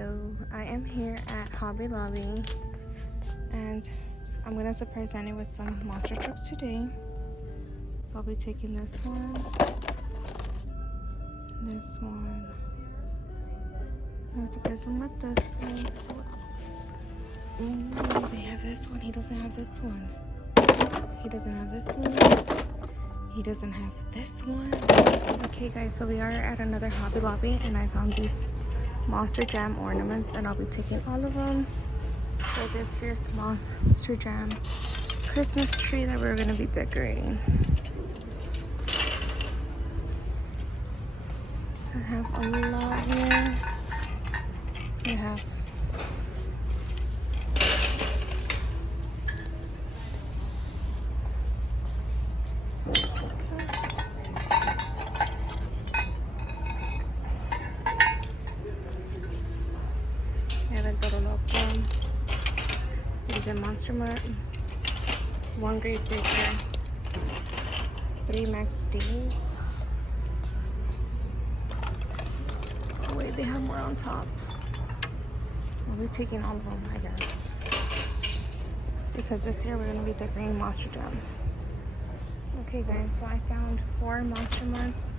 So I am here at Hobby Lobby and I'm gonna surprise Annie with some monster trucks today. So I'll be taking this one, this one. I'm gonna surprise him with this one. So they have this one. He doesn't have this one. He doesn't have this one. He doesn't have this one. Okay guys, so we are at another Hobby Lobby and I found these Monster Jam ornaments and I'll be taking all of them for this year's Monster Jam Christmas tree that we're gonna be decorating. So I have a lot here. We have a Monster Mutt, 1 Grave Digger, 3 Max D's. Oh wait, they have more on top. I'll be taking all of them, I guess. It's because this year we're going to be decorating Monster Jam. Okay guys, so I found 4 Monster Mutts,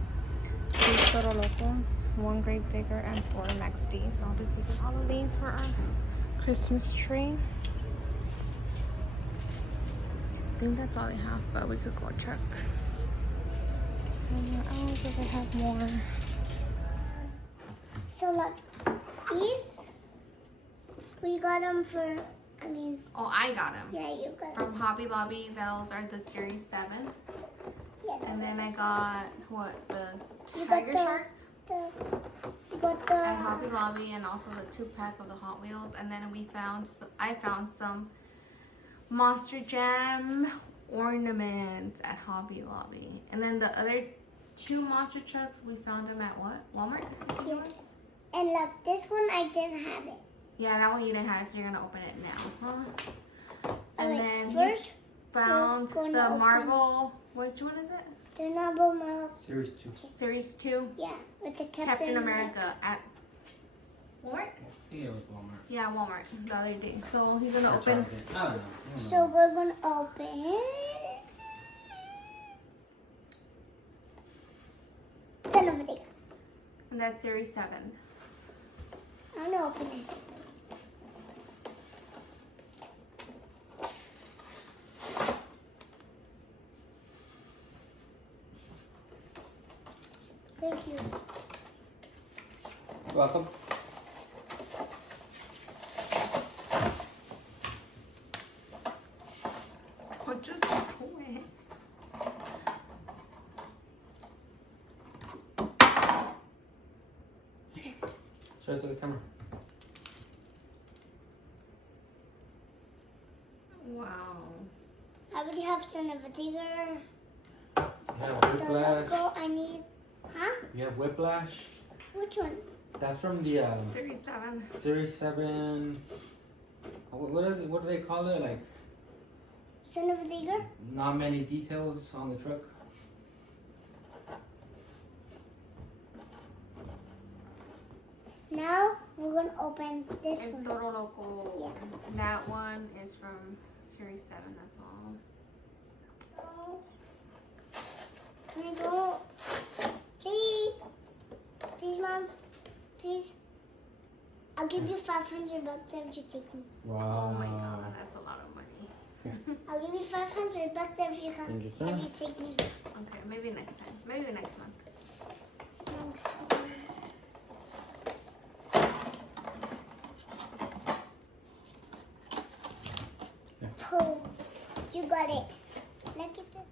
3 Toro Locos, 1 Grave Digger, and 4 Max D's. So I'll be taking all of these for our Christmas tree. I think that's all I have, but we could go check. Somewhere else if I have more. So look, these, we got them for, Oh, I got them. Yeah, you got From Hobby Lobby. Those are the Series 7. Yeah, and then I got, what, the you Tiger got Shark? You got the... At Hobby Lobby, and also the 2-pack of the Hot Wheels. And then I found some Monster Jam ornaments at Hobby Lobby. And then the other 2 monster trucks, we found them at what? Walmart? Yes. And look, this one I didn't have it. Yeah, that one you didn't have, so you're gonna open it now, huh? And then first, he found the Marvel, which one is it? The Marvel Series 2. Series 2. Yeah, with the Captain America at Walmart? Yeah, it was Walmart. Yeah, Walmart the other day. So he's gonna open. I don't know. So we're gonna open Son of a Digger. And that's Series 7. I'm gonna open it. Thank you. You're welcome. Oh, just quit. Show it to the camera. Wow. I already have Son of a Digger. You have The Whiplash. logo I need. Huh? You have Whiplash. Which one? That's from the Series 7. Series 7. What is it? What do they call it? Like, Son of a Digger? not many details on the truck. Now we're gonna open this And one. Toro Loco. Yeah. That one is from Series 7 as well. Oh. Can I go? Please. Please, Mom. Please. I'll give you $500 if you take me. Wow. Oh my god, that's a lot of money. I'll give you $500 if you come. Thank you, sir. If you take me. Okay, maybe next time. Maybe next month. Thanks. Oh, you got it. Look at this.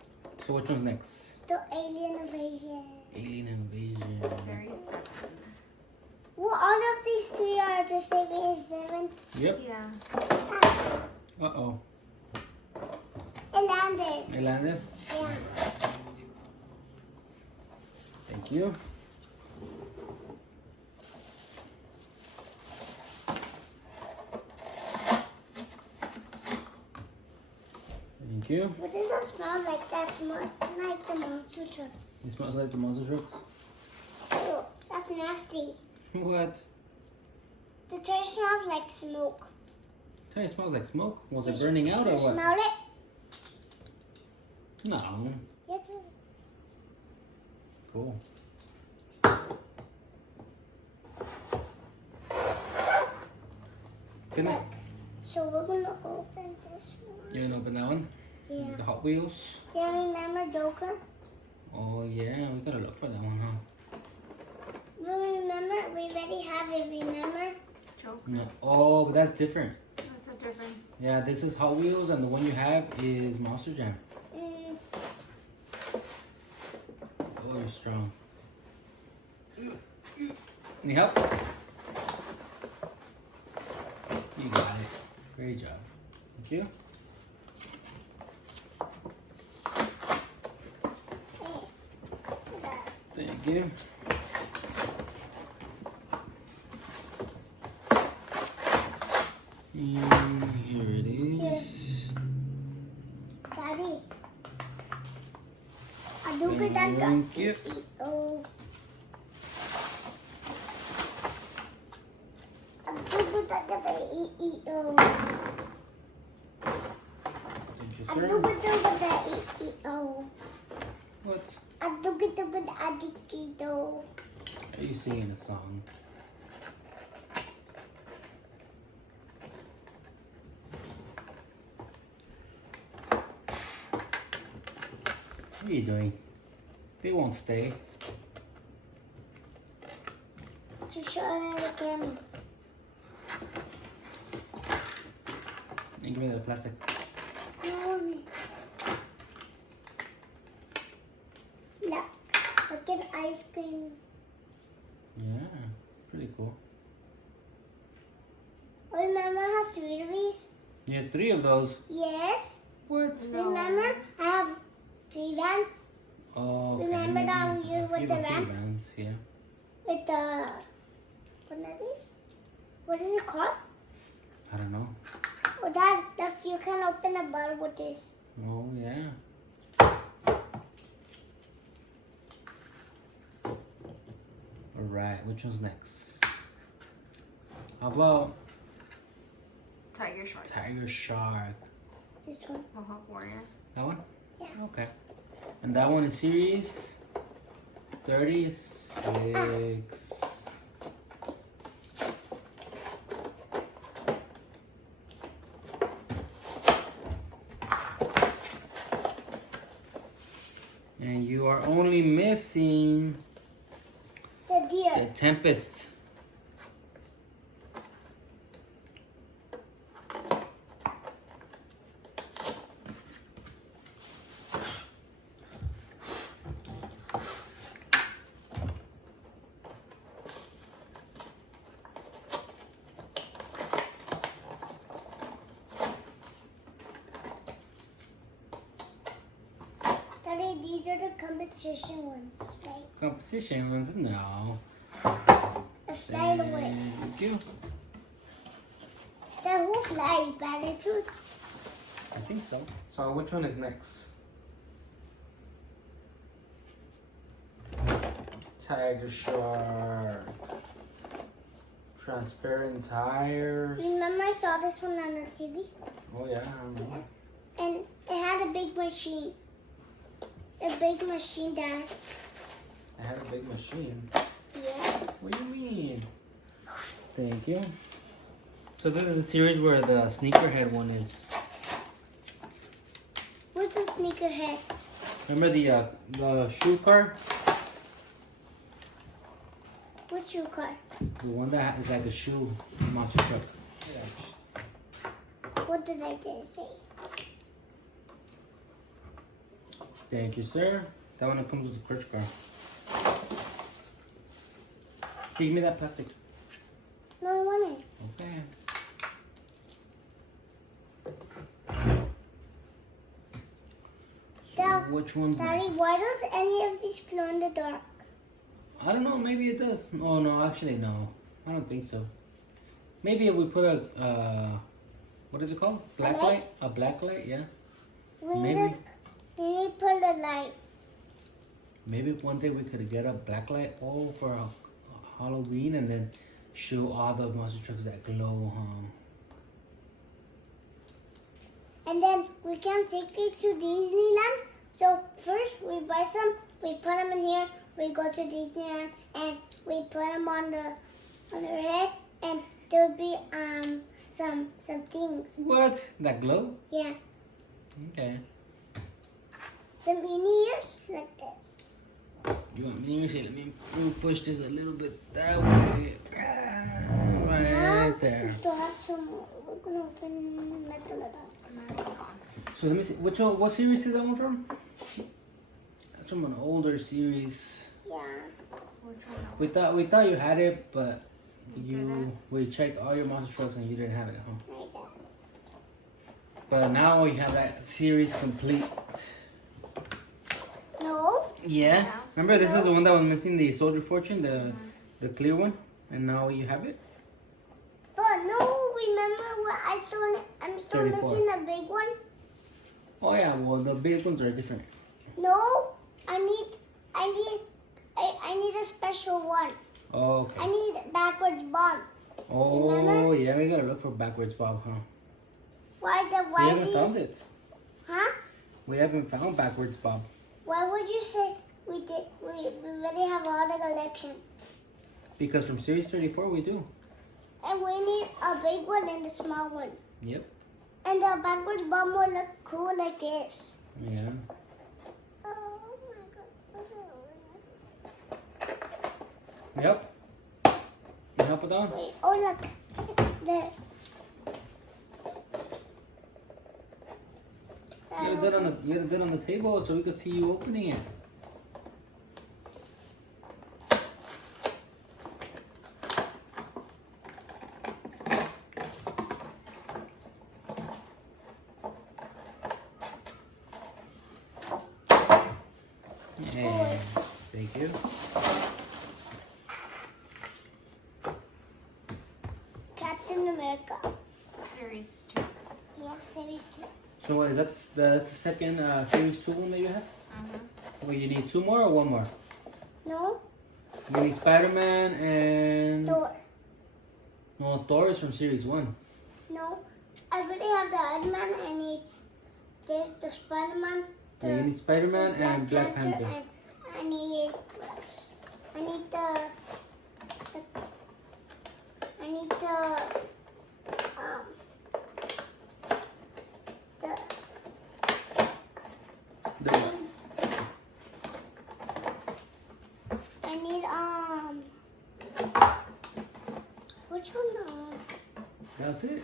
So which one's next? The Alien Invasion. Alien Invasion. Series 7. Well, all of these 3 are the same as 7. Yep. Yeah. Uh-oh. It landed. It landed? Yeah. Thank you. Thank you. But it doesn't smell like that. It smells like the monster trucks. It smells like the monster trucks. So, that's nasty. What? The toy smells like smoke. Tell you, it smells like smoke. Was it burning out or You what? smell it? No. Yes. Cool. Good night. Look. So we're gonna open this one. You gonna open that one? Yeah. The Hot Wheels? Yeah, remember Joker? Oh yeah, we gotta look for that one, huh? Remember, we already have it, remember? Joke. No. Oh, but that's different. That's a different. Yeah, this is Hot Wheels, and the one you have is Monster Jam. Oh, you're strong. Need help? You got it. Great job. Thank you. Thank you. And here it is. Daddy. Aduga daga. Thank you. Oh. Aduga daga oh. Thank you, sir. Aduga daga oh. What? Aduga daga adikido. Are you singing a song? What are you doing? They won't stay. To show the camera. And give me the plastic. Mommy. Look at ice cream. Yeah, it's pretty cool. Oh, remember I have 3 of these? You have 3 of those. Yes. What? No. Remember I have 3 vans Oh, okay. Remember that Maybe you a with few the of van? vans, yeah. with the what are these? What is it called? I don't know. Oh, that you can open a bottle with this. Oh, yeah. Alright, which one's next? How about Tiger Shark. Tiger Shark? This one. Mohawk Warrior. That one? Yeah. Okay. And that one is series 36. And you are only missing The deer. the Tempest. Daddy, these are the competition ones, right? Competition ones? No. A flight away. Thank you. The who flies better too? I think so. So which one is next? Tiger Shark. Transparent tires. Remember I saw this one on the TV? Oh yeah, I remember. And it had a big machine. A big machine, Dad. I had a big machine. Yes. What do you mean? Thank you. So this is a series where the sneakerhead one is. What's the sneakerhead? Remember the shoe car? What's your car? The one that is like a shoe monster truck. What did I just say? Thank you, sir. That one comes with the Perch car. Give me that plastic. No, I want it. Okay. So Dad, which one's Daddy, next? why does any of these glow in the dark? I don't know. Maybe it does. Oh no, actually no. I don't think so. Maybe if we put a what is it called? Black light? light? A black light, yeah. We Maybe. need to put a light. Maybe one day we could get a black light all for Halloween, and then show all the monster trucks that glow, huh? And then we can take these to Disneyland. So first we buy some, we put them in here, we go to Disneyland, and we put them on the head, and there'll be some things. What? That glow? Yeah. Okay. Some mini ears like this. You want me to let me push this a little bit that way. Right We there. still have some more. We're gonna open metal it up. So let me see. Which one? What series is that one from? That's from an older series. Yeah. We thought you had it, but we checked all your monster trucks and you didn't have it, huh? Right there. But now you have that series complete. No. Yeah. Remember, this is the one that was missing the Soldier Fortune, the clear one, and now you have it. But no, remember what I'm still 34. missing the big one. Oh yeah. Well, the big ones are different. No, I need a special one. Oh, okay. I need backwards bomb. Oh Remember? yeah, we gotta look for backwards Bob, huh? We We haven't found it. Huh? We haven't found backwards Bob. Why would you say we did? We already have all the collection, Because from Series 34 we do. and we need a big one and a small one. Yep. And the backwards bomb will look cool like this. Yeah. Oh my god. Yep. You help it on? Wait, oh look, this. You gotta do it on the table so we can see you opening it. Yeah. Thank you. Captain America. Series 2. Yeah, series 2. So what is that's the second Series 2 one that you have? Well, you need 2 more or 1 more? No, You need Spider-Man and... Thor. No, Thor is from Series 1. No, I already have the Iron Man. I need this, the Spider-Man. Yeah, you need Spider-Man and Black Panther. And I need the The- I need which one? That's it.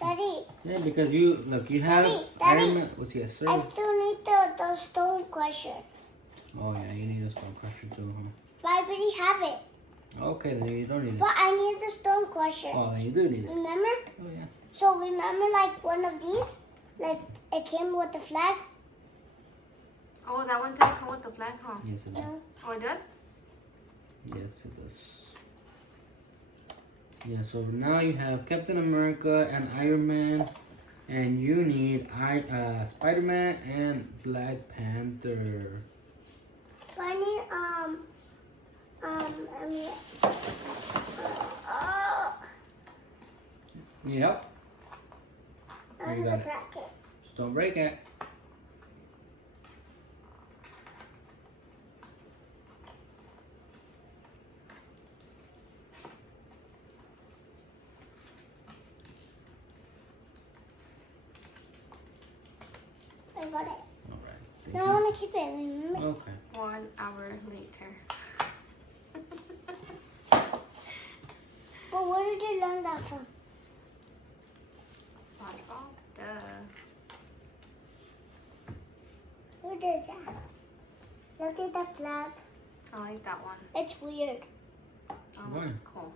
Daddy, Yeah, because you have Daddy. Iron Man. What's yes, sir? I still need the Stone Crusher. Oh yeah, you need a Stone Crusher too, huh? But I already have it. Okay, then you don't need it. But I need the Stone Crusher. Oh, then you do need it. Remember? Oh yeah. So remember, like one of these, like it came with the flag. Oh, that one didn't come with the flag, huh? Yes, it does. No. Oh, it does? Yes, it does. Yeah, so now you have Captain America and Iron Man, and you need Spider-Man and Black Panther. But I need I mean, Yep. There I'm you gonna got it. attack it. Just don't break it. I got it. All right. Thank Now I you. want to keep it. Remember? Okay. 1 hour later. But where did you learn that from? SpongeBob. Duh. Who does that? Look at the flag. I like that one. It's weird Oh, Why? that's cool.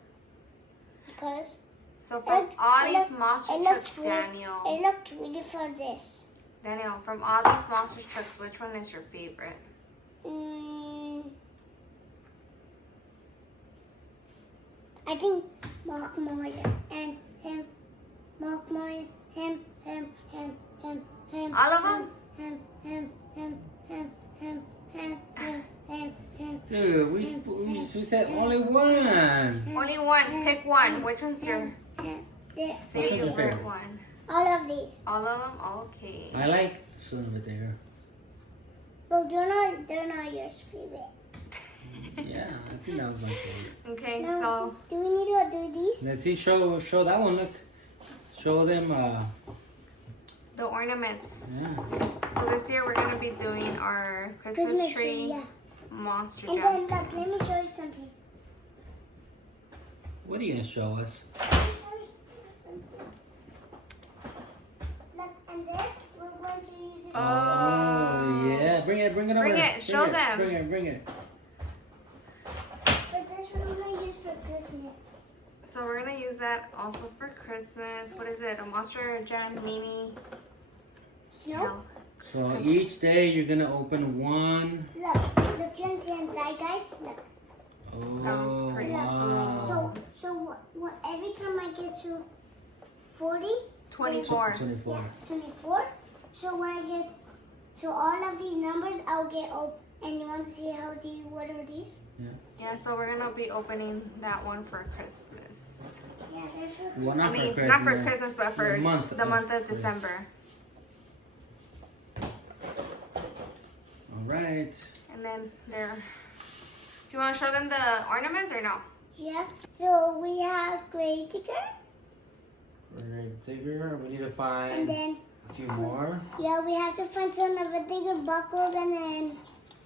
because So from all these monster it trucks, looks weird. Daniel. It looked really for this. Daniel, from all these monster trucks, which one is your favorite? I think Mark Moyer and him. Mark Moyer, him. All of them? Him. Dude, we said only one. Only one. Pick one. Which one's your There. Which one's your favorite? one? All of these. All of them? Okay. I like Son of a Digger. Well, they're not yours favorite. Yeah, I think that was my favorite. Okay, Now, so do we need to do these? Let's see, show that one, look. Show them, the ornaments. yeah. So this year we're gonna be doing our Christmas tree yeah. monster And jam. then, look, let me show you something. What are you gonna show us? Look, and this, we're going to use it. Oh, yeah. Bring it over. Bring it, show them. Bring it. But this we're going to use for Christmas. So we're gonna use that also for Christmas. What is it? A monster jam mini Snow? tail. So each day you're gonna open one. Look, you can see inside, guys. Look. Oh, That was pretty wow. So every time I get to 40, 24. 24. yeah, 24. So when I get to all of these numbers, I'll get open. And you want to see what are these? Yeah, so we're gonna be opening that one for Christmas. Yeah, they're for Well, not I for mean, Christmas. not for Christmas, but for The month the month of yes. December. All right. And then there. Do you want to show them the ornaments or no? Yeah. So we have Gray Digger. Right, Digger. We need to And find then, a few more. yeah, we have to find some of a digger buckle and then,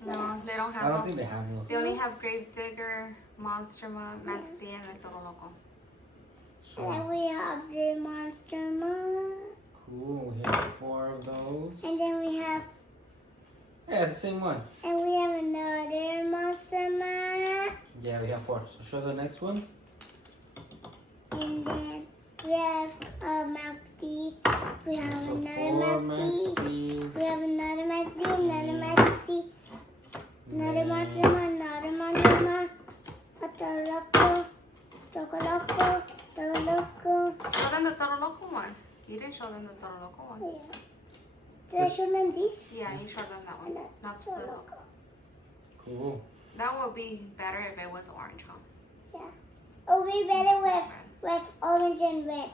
No, they don't have I don't those. think they have those. They only have Grave Digger, Monster Maxi, and like Toro Loco. and then So, we have the Monster Mug. cool. We have 4 of those. And then we have, Yeah, it's the same one. and we have another Monster Mug. Yeah, we have 4. So show the next one. And then we have a Maxi. We have So another 4 Maxi. Maxis. We have another Maxi, another Maxi. Another Monster Mug, another Monster Mug. A Toro Loco. Toro Loco. Toro Loco. Show them the Toro Loco one. You didn't show them the Toro Loco one. Yeah. Did I show them this? Yeah, you showed them that one. Not the Toro Toro Loco. Loco. Cool. That would be better if it was orange, huh? Yeah. Oh, we better Instead with orange and red.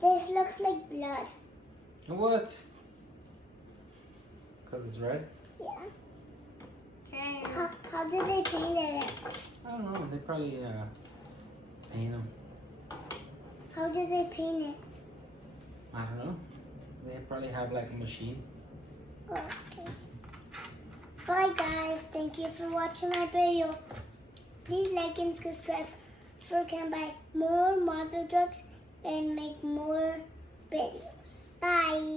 This looks like blood. What? Because it's red? Yeah. Okay. How did they paint it? I don't know. They probably paint them. How did they paint it? I don't know. They probably have like a machine. Oh, okay. Bye guys. Thank you for watching my video. Please like and subscribe so I can buy more monster trucks and make more videos. Bye.